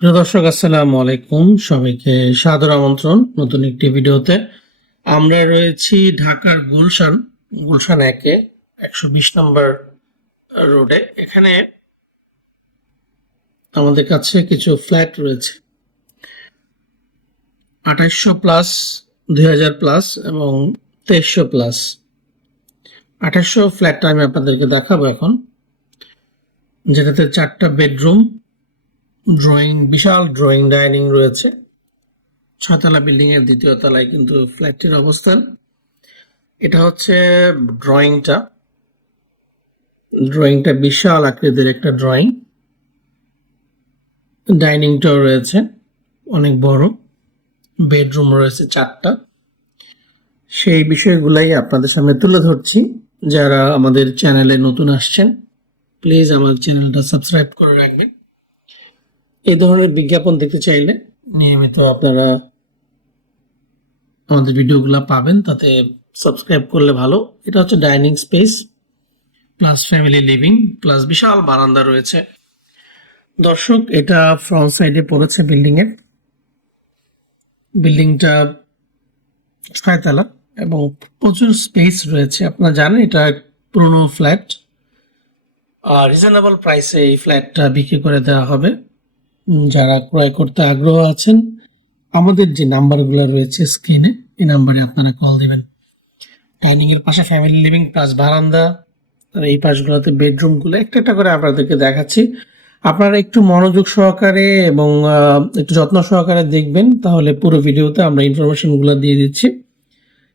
প্রিয় দর্শক, আসসালামু আলাইকুম। সবাইকে সাদর আমন্ত্রণ নতুন একটি ভিডিওতে। আমরা রয়েছি ঢাকার গুলশান গুলশান একে একশো বিশ নম্বর রোডে। এখানে আমাদের কাছে কিছু ফ্ল্যাট রয়েছে। আঠাইশশো প্লাস দুই হাজার প্লাস এবং তেইশশো প্লাস। আঠাশশো ফ্ল্যাটটা আমি আপনাদেরকে দেখাবো এখন। যেটাতে চারটা বেডরুম ড্রয়িং বিশাল ড্রয়িং ডাইনিং রয়েছে। ছয়তলা বিল্ডিং এর দ্বিতীয় তলায় কিন্তু ফ্ল্যাটটির অবস্থান। এটা হচ্ছে ড্রয়িংটা ড্রয়িংটা বিশাল আকৃতির একটা ড্রয়িং ডাইনিংটাও রয়েছে, অনেক বড়। বেডরুম রয়েছে চারটা। সেই বিষয়গুলাই আপনাদের সামনে তুলে ধরছি। যারা আমাদের চ্যানেলে নতুন আসছেন প্লিজ আমার চ্যানেলটা সাবস্ক্রাইব করে রাখবেন। এই ধরনের বিজ্ঞাপন দেখতে চাইলে নিয়মিত আপনারা আমাদের ভিডিওগুলো পাবেন, তাতে সাবস্ক্রাইব করলে ভালো। এটা হচ্ছে dining space, plus family living, plus বিশাল বারান্দা রয়েছে। দর্শক, এটা ফ্রন্ট সাইডে পড়েছে বিল্ডিং এর বিল্ডিংটা ছয়তলা এবং প্রচুর স্পেস রয়েছে। আপনারা জানেন, এটা পুরনো ফ্ল্যাট। আর রিজনেবল প্রাইসে এই ফ্ল্যাটটা বিক্রি করে দেওয়া হবে। যারা ক্রয় করতে আগ্রহ আছেন, আমাদের যে নাম্বারগুলো রয়েছে স্ক্রিনে এই নাম্বারে আপনারা কল দিবেন। এর পাশে ফ্যামিলি লিভিং প্লাস বারান্দা এই পাশগুলোতে বেডরুমগুলো একটা একটা করে আপনাদেরকে দেখাচ্ছি। আপনারা একটু মনোযোগ সহকারে এবং একটু যত্ন সহকারে দেখবেন, তাহলে পুরো ভিডিওতে আমরা ইনফরমেশনগুলো দিয়ে দিচ্ছি।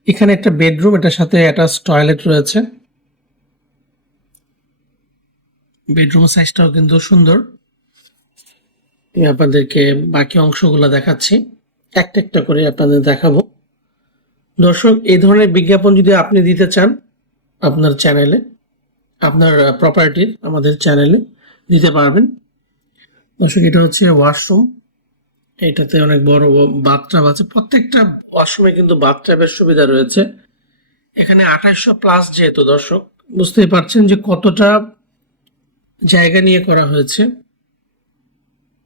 এখানে একটা বেডরুম এটার সাথে অ্যাটাচ টয়লেট রয়েছে। বেডরুম সাইজটাও কিন্তু সুন্দর। আমি আপনাদেরকে বাকি অংশগুলো দেখাচ্ছি। একটা একটা করে আপনাদের দেখাবো। দর্শক, এই ধরনের বিজ্ঞাপন যদি আপনি দিতে চান আপনার চ্যানেলে, আপনার প্রপার্টির আমাদের চ্যানেলে দিতে পারবেন। দর্শক, এটা হচ্ছে ওয়াশরুম এটাতে অনেক বড় বাথটাব আছে। প্রত্যেকটা ওয়াশরুমে কিন্তু বাথটাবের সুবিধা রয়েছে। এখানে আঠাশশো প্লাস যেহেতু দর্শক, বুঝতেই পারছেন যে কতটা জায়গা নিয়ে করা হয়েছে।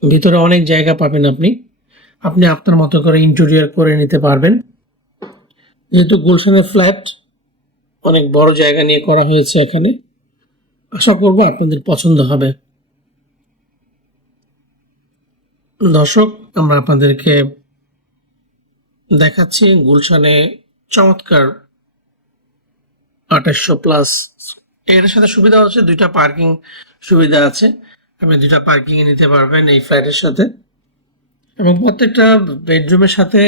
ভিতরে অনেক জায়গা পাবেন আপনি। আপনি আপনার মতো করে ইন্টেরিয়র করে নিতে পারবেন। যেহেতু গুলশানের ফ্ল্যাট অনেক বড় জায়গা নিয়ে করা হয়েছে এখানে। আশা করব আপনাদের পছন্দ হবে। দর্শক, আমরা আপনাদেরকে দেখাচ্ছি গুলশানে চমৎকার আঠাশশো প্লাস এর সাথে সুবিধা হচ্ছে দুইটা পার্কিং সুবিধা আছে। আপনি পার্কিং এ নিতে পারবেন এই ফ্ল্যাটের সাথে। এবং প্রত্যেকটা বেডরুমের সাথে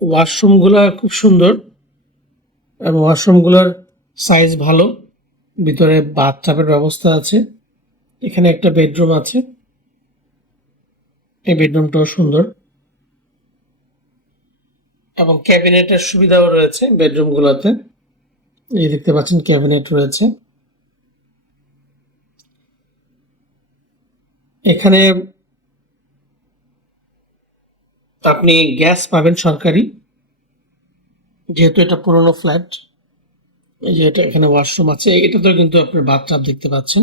ওয়াশরুমগুলো খুব সুন্দর। এবং ওয়াশরুমগুলোর সাইজ ভালো। ভিতরে বাথটাবের ব্যবস্থা আছে। এখানে একটা বেডরুম আছে। এই বেডরুমটাও সুন্দর। এবং ক্যাবিনেটের সুবিধাও রয়েছে বেডরুমগুলোতে এই দেখতে পাচ্ছেন ক্যাবিনেট রয়েছে। এখানে আপনি গ্যাস পাবেন সরকারি, যেহেতু এটা পুরনো ফ্ল্যাট, এই যে এটা এখানে ওয়াশরুম আছে, এটাতেও কিন্তু আপনার বাথটাব দেখতে পাচ্ছেন।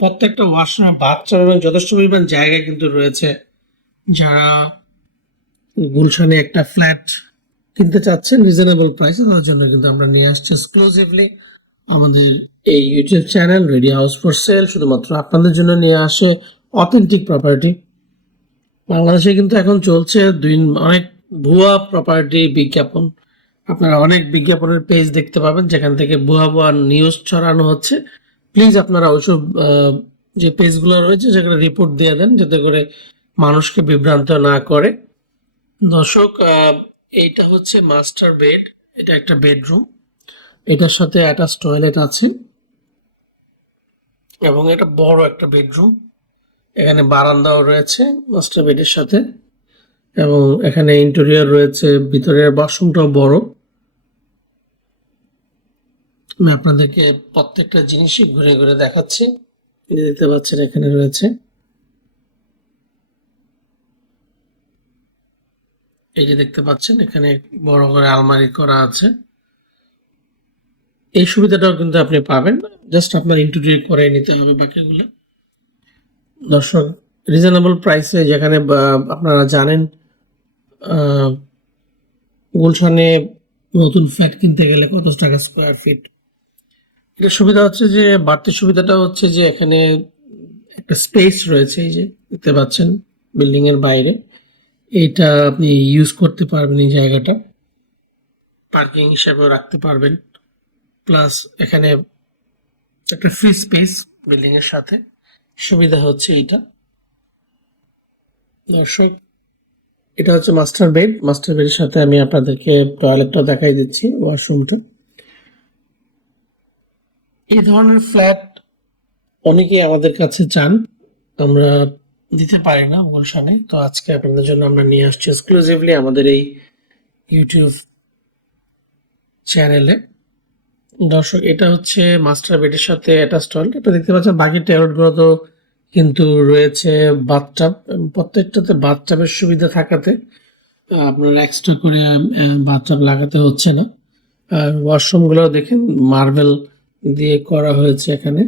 প্রত্যেকটা ওয়াশরুমে বাথটাব এবং যথেষ্ট পরিমাণ জায়গা কিন্তু রয়েছে যারা গুলশানে একটা ফ্ল্যাট কিনতে চাচ্ছেন রিজনেবল প্রাইসে তার জন্য কিন্তু আমরা নিয়ে আসছি এক্সক্লুসিভলি আমাদের এই YouTube channel ready house for sale শুধুমাত্র আপনাদের জন্য নিয়ে আসে অথেন্টিক প্রপার্টি বাংলাদেশে কিন্তু এখন চলছে দুই অনেক ভুয়া প্রপার্টি বিজ্ঞাপন। আপনারা অনেক বিজ্ঞাপনের পেজ দেখতে পাবেন, যেখান থেকে ভুয়া ভুয়া নিউজ ছড়ানো হচ্ছে। প্লিজ আপনারা ওইসব যে পেজগুলো রয়েছে, সেখানে রিপোর্ট দিয়ে দেন, যাতে করে মানুষকে বিভ্রান্ত না করে। দর্শক এইটা হচ্ছে মাস্টার বেড এটা একটা বেডরুম এটার সাথে অ্যাটাচ টয়লেট আছে। এবং এটা বড় একটা বেডরুম এখানে বারান্দাও রয়েছে মাস্টার বেডের সাথে, এবং এখানে ইন্টেরিয়র রয়েছে, ভিতরের বাথরুমটাও বড়। আমি আপনাদেরকে প্রত্যেকটা জিনিসই ঘুরে ঘুরে দেখাচ্ছি। দেখতে পাচ্ছেন, এখানে রয়েছে। এই যে দেখতে পাচ্ছেন, এখানে বড় করে আলমারি করা আছে। এই সুবিধাটাও কিন্তু আপনি পাবেন। জাস্ট আপনার ইন্টেরিয়র করে নিতে হবে বাকিগুলো। দর্শক রিজনেবল প্রাইসে যেখানে আপনারা জানেন গুলশানে নতুন ফ্ল্যাট কিনতে গেলে কত টাকা স্কোয়ার ফিট এটা সুবিধা হচ্ছে যে, বাড়তি সুবিধাটা হচ্ছে যে, এখানে একটা স্পেস রয়েছে এই যে, দেখতে পাচ্ছেন বিল্ডিং এর বাইরে। এটা আপনি ইউজ করতে পারবেন এই জায়গাটা। পার্কিং হিসেবেও রাখতে পারবেন। প্লাস এখানে একটা ফ্রি স্পেস বিল্ডিং এর সাথে। সুবিধা হচ্ছে এটা। দর্শক, এটা হচ্ছে মাস্টার বেড। মাস্টার বেডের সাথে আমি আপনাদেরকে টয়লেটটা দেখাই দিচ্ছি, ওয়াশরুমটা। এই ধরনের ফ্ল্যাট অনেকেই আমাদের কাছে চান, আমরা দিতে পারি না গুলশানে তো আজকে আপনাদের জন্য আমরা নিয়ে আসছি এক্সক্লুসিভলি আমাদের এই ইউটিউব চ্যানেলে দর্শক, এটা হচ্ছে মাস্টার বেডের সাথে অ্যাটাচ টয়লেট এটা দেখতে পাচ্ছেন, বাকি টয়লেটগুলো তো কিন্তু রয়েছে বাথটাব প্রত্যেকটাতে বাথটাবের সুবিধা থাকাতে আপনার এক্সট্রা করে বাথটাব লাগাতে হচ্ছে না। আর ওয়াশরুমগুলো দেখেন মার্বেল দিয়ে করা হয়েছে এখানে।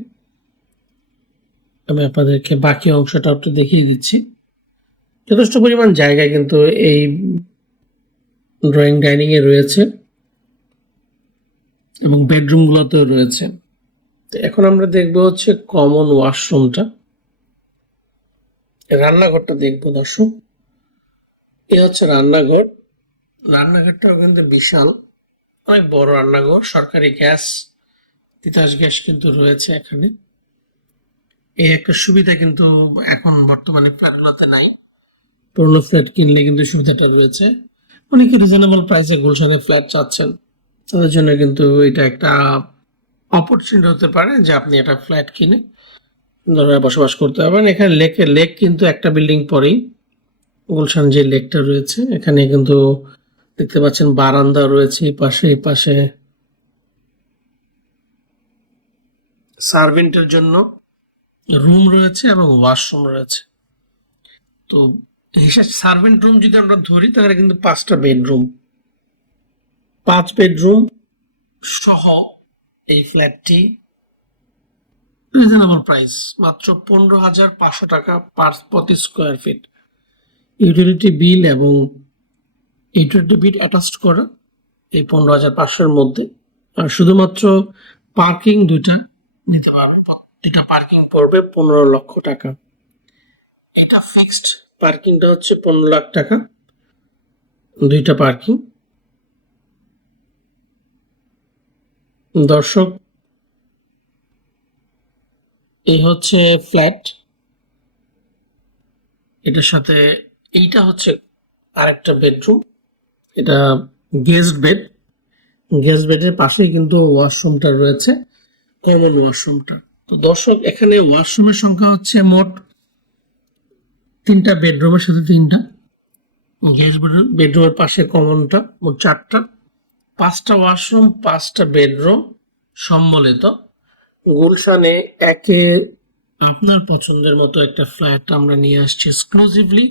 আমি আপনাদেরকে বাকি অংশটা একটু দেখিয়ে দিচ্ছি। যথেষ্ট পরিমাণ জায়গা কিন্তু এই ড্রয়িং ডাইনিং এ রয়েছে। এবং বেডরুমগুলোতেও রয়েছে। তো এখন আমরা দেখব হচ্ছে কমন ওয়াশরুমটা। রান্নাঘরটা দেখব দর্শক। এ হচ্ছে রান্নাঘর। রান্নাঘরটাও কিন্তু বিশাল। অনেক বড় রান্নাঘর। সরকারি গ্যাস, তিতাস গ্যাস কিন্তু রয়েছে এখানে। এই একটা সুবিধা কিন্তু এখন বর্তমানে ফ্ল্যাটগুলোতে নাই। পুরোনো ফ্ল্যাট কিনলে কিন্তু সুবিধাটা রয়েছে। অনেকে রিজনেবল প্রাইসে গুলশানে ফ্ল্যাট চাচ্ছেন। তাদের জন্য কিন্তু এটা একটা অপরচুনিটি হতে পারে যে আপনি একটা ফ্ল্যাট কিনে সুন্দরভাবে বসবাস করতে পারবেন। এখানে লেকে লেক কিন্তু একটা বিল্ডিং পরেই গুলশান যে লেকটা রয়েছে, এখানে কিন্তু দেখতে পাচ্ছেন বারান্দা রয়েছে এই পাশে এই পাশে সার্ভেন্টের জন্য রুম রয়েছে এবং ওয়াশরুম রয়েছে। তো সার্ভেন্ট রুম যদি আমরা ধরি, তাহলে কিন্তু পাঁচটা বেডরুম পাঁচ বেডরুম সহ এই ফ্ল্যাটটি। রিজনেবল প্রাইস মাত্র পনেরো হাজার পাঁচশো টাকা পার প্রতি স্কোয়ার ফিট। ইউটিলিটি বিল এবং ইউটিলিটি বিল অ্যাটাচড করা এই পনেরো হাজার পাঁচশোর মধ্যে। আর শুধুমাত্র পার্কিং দুইটা নিতে পারবে প্রত্যেকটা পার্কিং পড়বে পনেরো লক্ষ টাকা। এটা ফিক্সড পার্কিংটা হচ্ছে পনেরো লাখ টাকা। দুইটা পার্কিং। দর্শক এই হচ্ছে ফ্ল্যাট এটার সাথে এইটা হচ্ছে আরেকটা বেডরুম এটা গেস্ট বেড গেস্ট বেডের পাশেই কিন্তু ওয়াশরুমটা রয়েছে কমন ওয়াশরুমটা তো দর্শক, এখানে ওয়াশরুমের সংখ্যা হচ্ছে মোট তিনটা বেডরুমের সাথে তিনটা। গেস্ট বেডরুমের পাশে কমনটা মোট চারটা। পাঁচটা ওয়াশরুম, পাঁচটা বেডরুম সম্বলিত। গুলশানে একে আপনার পছন্দের মতো একটা ফ্ল্যাট আমরা নিয়ে আসছি এক্সক্লুসিভলি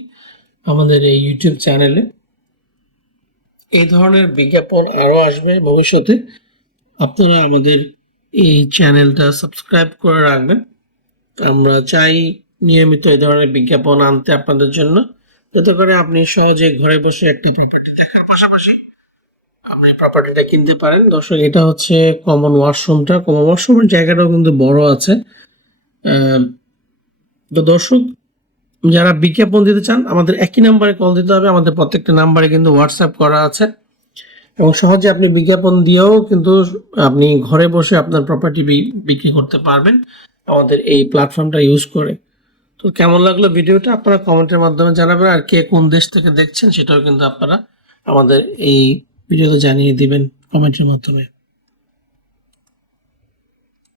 আমাদের এই ইউটিউব চ্যানেলে। এই ধরনের বিজ্ঞাপন আরও আসবে ভবিষ্যতে। আপনারা আমাদের এই চ্যানেলটা সাবস্ক্রাইব করে রাখবেন। আমরা চাই নিয়মিত এই ধরনের বিজ্ঞাপন আনতে আপনাদের জন্য। যাতে করে আপনি সহজে ঘরে বসে একটি প্রপার্টি দেখার পাশাপাশি আপনি প্রপার্টিটা কিনতে পারেন। দর্শক, এটা হচ্ছে কমন ওয়াশরুমটা কমন ওয়াশরুমের জায়গাটাও কিন্তু বড় আছে। তো দর্শক, যারা বিজ্ঞাপন দিতে চান, আমাদের একই নাম্বারে কল দিতে হবে। আমাদের প্রত্যেকটা নাম্বারে কিন্তু হোয়াটসঅ্যাপ করা আছে। এবং সহজে আপনি বিজ্ঞাপন দিয়েও কিন্তু আপনি ঘরে বসে আপনার প্রপার্টি বিক্রি করতে পারবেন আমাদের এই প্ল্যাটফর্মটা ইউজ করে। তো কেমন লাগল ভিডিওটা? আপনারা কমেন্টের মাধ্যমে জানাবেন। আর কে কোন দেশ থেকে দেখছেন, সেটাও কিন্তু আপনারা আমাদের এই ভিডিওতে জানিয়ে দিবেন কমেন্টের মাধ্যমে।